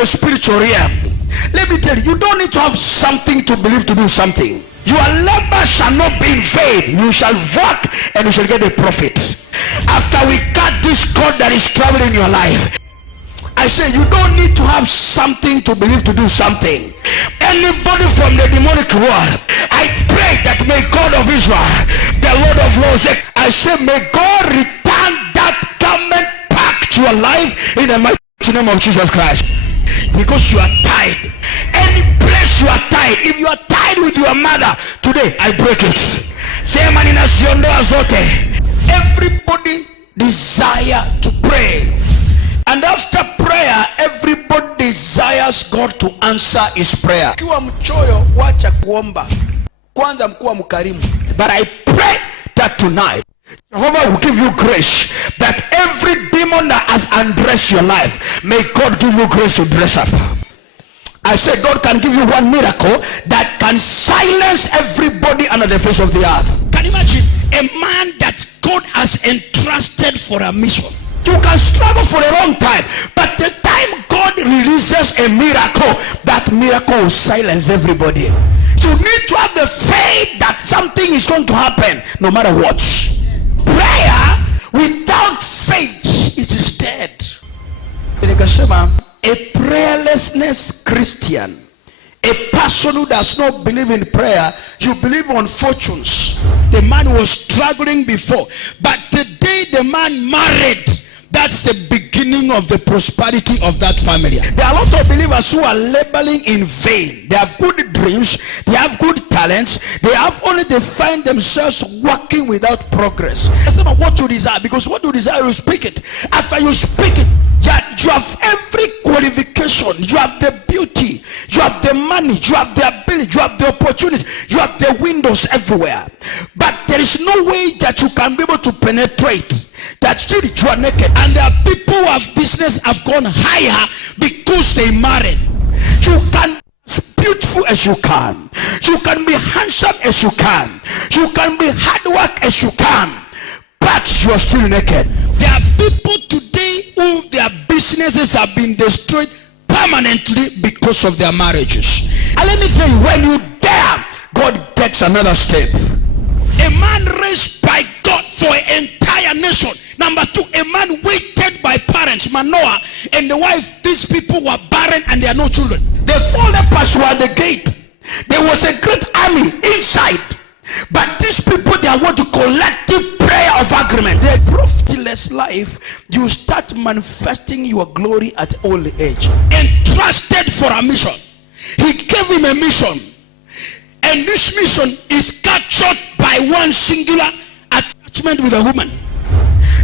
the spiritual realm. Let me tell you, you don't need to have something to believe to do something. Your labor shall not be in vain. You shall work and you shall get a profit. After we cut this cord that is troubling your life, I say you don't need to have something to believe to do something. Anybody from the demonic world, I pray that may God of Israel, the Lord of Lords, I say may God return that garment back to your life in the mighty name of Jesus Christ. Because you are tied. Any place you are tied, if you are tied with your mother, today I break it. Say manina siondoa zote. Everybody desire to pray. And after prayer, everybody desires God to answer his prayer. Kiwa mchoyo wacha kuomba. Kwanza mkuwa mkarimu. But I pray that tonight Jehovah will give you grace, that every demon that has undressed your life, may God give you grace to dress up. I say God can give you one miracle that can silence everybody under the face of the earth. Can you imagine a man that God has entrusted for a mission? You can struggle for a long time, but the time God releases a miracle, that miracle will silence everybody. You need to have the faith that something is going to happen no matter what. Prayer without faith, it is dead. A prayerlessness Christian, a person who does not believe in prayer, you believe on fortunes. The man was struggling before, but the day the man married, that's the beginning of the prosperity of that family. There are a lot of believers who are laboring in vain. They have good dreams, they have good talents, they have only they find themselves working without progress. That's not what you desire, because what you desire, you speak it. After you speak it, you have every qualification, you have the beauty, you have the money, you have the ability, you have the opportunity, you have the windows everywhere. But there is no way that you can be able to penetrate. That still you are naked. And there are people who have business have gone higher because they married. You can be as beautiful as you can. You can be handsome as you can. You can be hard work as you can. But you are still naked. There are people today who their businesses have been destroyed permanently because of their marriages. And let me tell you, when you dare, God takes another step. A man raised by God for an entire nation. Number two, a man waited by parents, Manoah and the wife. These people were barren and there are no children. The four lepers were at the gate. There was a great army inside. But these people, they are what to collective prayer of agreement. The profitless life, you start manifesting your glory at old age. Entrusted for a mission. He gave him a mission. And this mission is cut short by one singular attachment with a woman.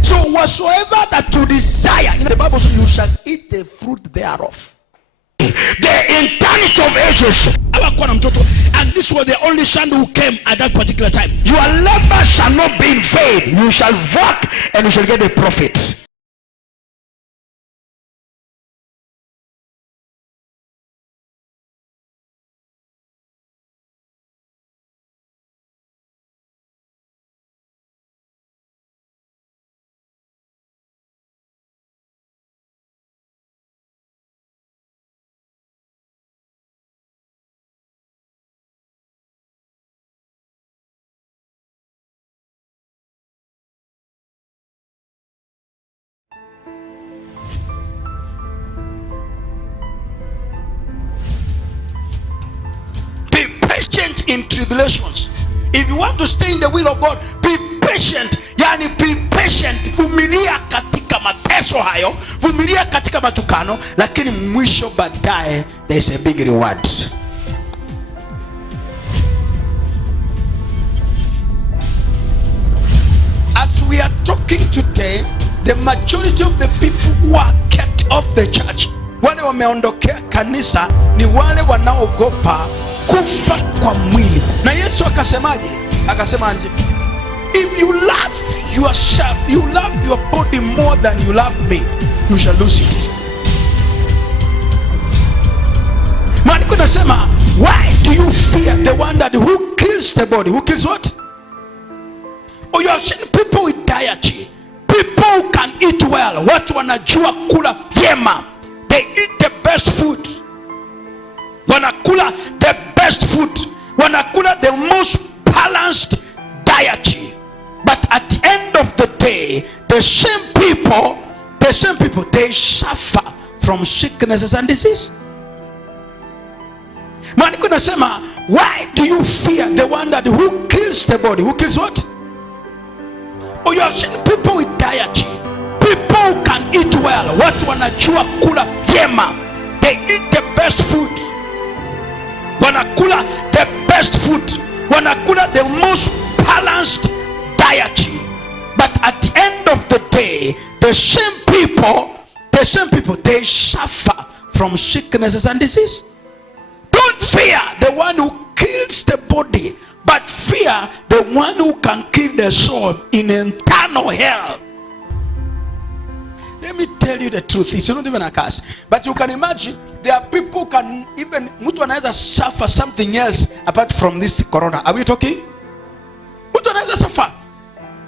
So whatsoever that you desire, in the Bible says, you shall eat the fruit thereof. The eternity of ages. And this was the only son who came at that particular time. Your labor shall not be in vain. You shall work and you shall get a profit. In tribulations. If you want to stay in the will of God, be patient. Yani be patient. Vumilia katika mateso hayo, vumilia katika matukano, lakini mwisho baadaye there is a big reward. As we are talking today, the majority of the people who are kept off the church, wale wameondokea kanisa, ni wale wanaogopa kufa kwa mwili. Na Yesu akasemaje? Akasemaje? If you love yourself, you love your body more than you love me, you shall lose it. Maandiko nasema, why do you fear the one that who kills the body? Who kills what? Oh, you have seen people with diet. People who can eat well. Watu wanajua kula vyema. They eat the best food. the same people, they suffer from sicknesses and disease. Maandiko nasema, why do you fear the one that who kills the body? Who kills what? Oh, you have seen people with diet. People who can eat well. Watu wanajua kula vyema. They eat the best food. Wanakula the best food. Wanakula the most balanced diet. But at the end of the day, the same people, they suffer from sicknesses and disease. Don't fear the one who kills the body, but fear the one who can kill the soul in eternal hell. Let me tell you the truth. It's not even a curse, but you can imagine there are people who can even mtu anaweza suffer something else apart from this corona. Are we talking? Mtu anaweza suffer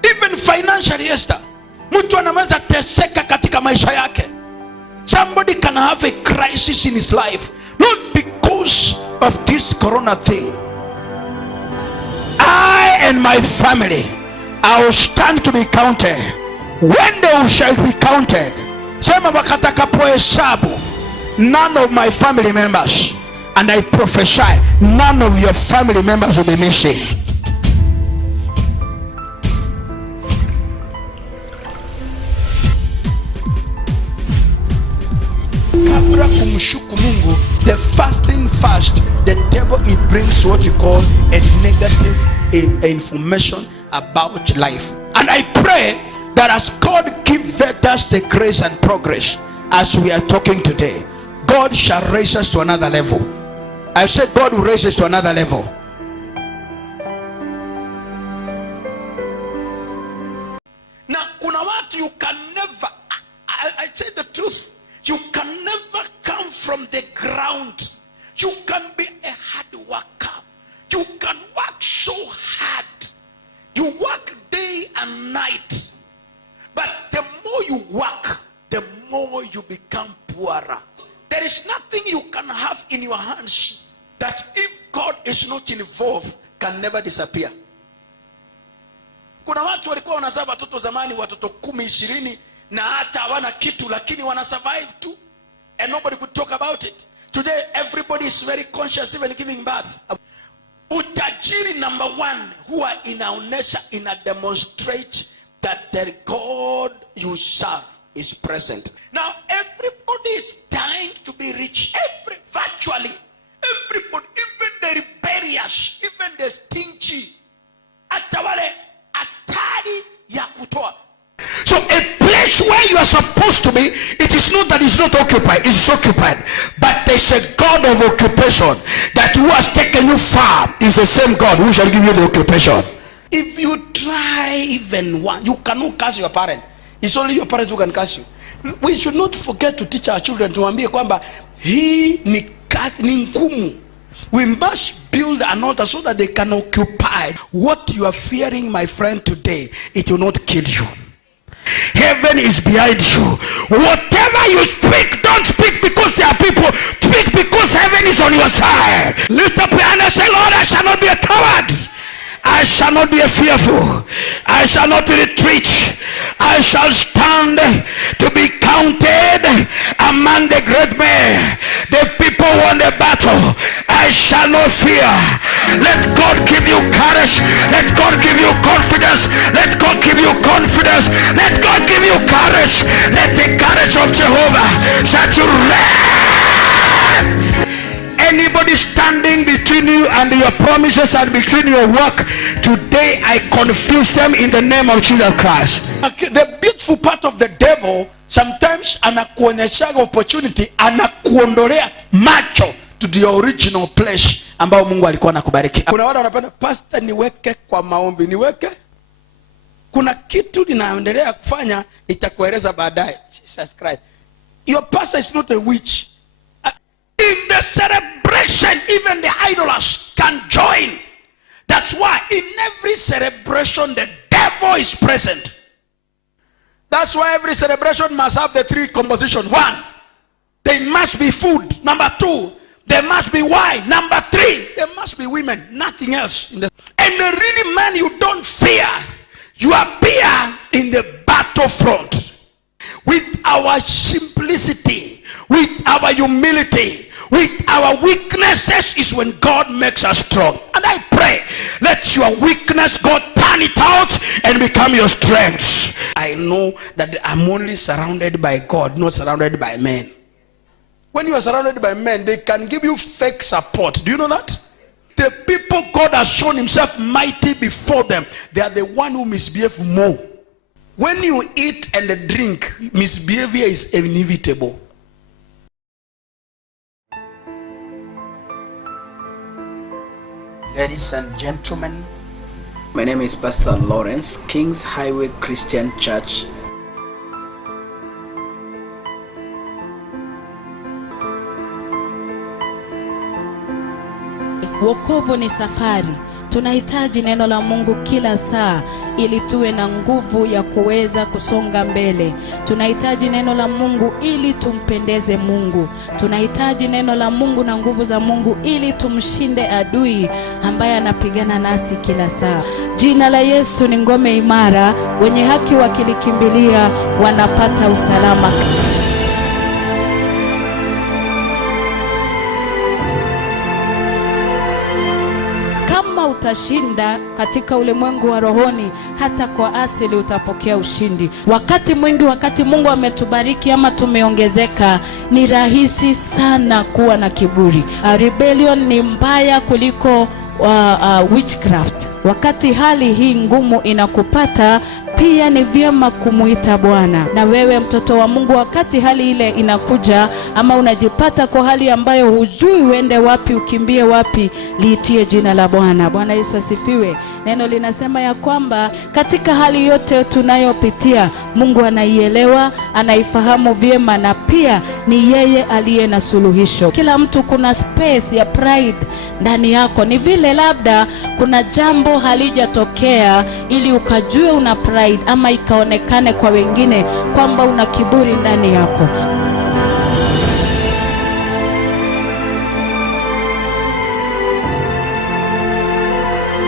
even financially. Esther, mtu anaweza teseka katika maisha yake. Somebody can have a crisis in his life, not because of this corona thing. I and my family, I will stand to be counted. When they shall be counted, sema wakatakapohesabu, none of my family members, and I prophesy, none of your family members will be missing. Kabla kumshuku Mungu, the first thing first, the devil, he brings what you call a negative information about life. And I pray that as God gives us the grace and progress, as we are talking today, God shall raise us to another level. I said God will raise us to another level. Now, kuna watu you can never, I say the truth, you can never come from the ground. You can be a hard worker. You can work so hard. You work day and night. But the more you work, the more you become poorer. There is nothing you can have in your hands that if God is not involved, can never disappear. Kuna watu walikuwa wanazaa watoto zamani, watoto 10, 20, na hata hawana kitu, lakini wana survive too, and nobody could talk about it. Today everybody is very conscious even giving birth. Utajiri number 1 huwa inaonesha, ina demonstrate that the God you serve is present. Now everybody is dying to be rich. Virtually everybody, even the rebellious, even the stingy, atawale atari ya kutoa. So a place where you are supposed to be, it is not that it's not occupied, it's occupied. But there's a God of occupation that who has taken you far is the same God who shall give you the occupation. If you try even one, you cannot curse your parent. It's only your parents who can curse you. We should not forget to teach our children, tuambie kwamba hii ni ngumu. We must build an altar so that they can occupy. What you are fearing, my friend, today, it will not kill you. Heaven is behind you. Whatever you speak, don't speak because there are people. Speak because heaven is on your side. Lift up your hand and say, Lord, I shall not be a coward. I shall not be fearful. I shall not retreat. I shall stand to be counted among the great men. The people won the battle. I shall not fear. Let God give you courage. Let God give you confidence. Let God give you confidence. Let God give you courage. Let the courage of Jehovah set you right. Anybody standing between you and your promises and between your work, today I confuse them in the name of Jesus Christ. The beautiful part of the devil, sometimes anakuonyeshaga opportunity, anakuondolea macho to the original place ambao Mungu alikuwa anakubariki. Kuna watu wanapenda, pastor, niweke kwa maombi. Niweke? Kuna kitu ninaendelea kufanya, nitakueleza baadaye. Jesus Christ. Your pastor is not a witch. In the celebration, even the idols can join. That's why in every celebration, the devil is present. That's why every celebration must have the 3 compositions. 1, there must be food. Number 2, there must be wine. Number 3, there must be women. Nothing else. And the really man you don't fear, you appear in the battle battlefront, with our simplicity, with our humility, with our weaknesses, is when God makes us strong. And I pray, let your weakness, God, turn it out and become your strength. I know that I'm only surrounded by God, not surrounded by men. When you are surrounded by men, they can give you fake support. Do you know that? The people God has shown himself mighty before them, they are the one who misbehave more. When you eat and drink, misbehavior is inevitable. Ladies and gentlemen, my name is Pastor Lawrence, King's Highway Christian Church. Wokovu ni safari. Tunahitaji neno la Mungu kila saa ili tuwe na nguvu ya kuweza kusonga mbele. Tunahitaji neno la Mungu ili tumpendeze Mungu. Tunahitaji neno la Mungu na nguvu za Mungu ili tumshinde adui ambaye anapigana nasi kila saa. Jina la Yesu ni ngome imara, wenye haki wakilikimbilia wanapata usalama. Utashinda katika ulimwengu wa rohoni, hata kwa asili utapokea ushindi. Wakati mwingi, wakati Mungu ametubariki ama tumeongezeka, ni rahisi sana kuwa na kiburi. Rebellion ni mbaya kuliko witchcraft. Wakati hali hii ngumu inakupata, pia ni vyema kumuita Bwana. Na wewe mtoto wa Mungu, wakati hali ile inakuja ama unajipata kwa hali ambayo hujui uende wapi, ukimbie wapi, liitie jina la Bwana. Bwana Yesu asifiwe. Neno linasema ya kwamba katika hali yote tunayopitia, Mungu anaielewa, anaifahamu vyema, na pia ni yeye aliye na suluhisho. Kila mtu kuna space ya pride ndani yako. Ni vile labda kuna jambo halijatokea ili ukajue una pride, ama ikaonekane kwa wengine kwamba una kiburi ndani yako.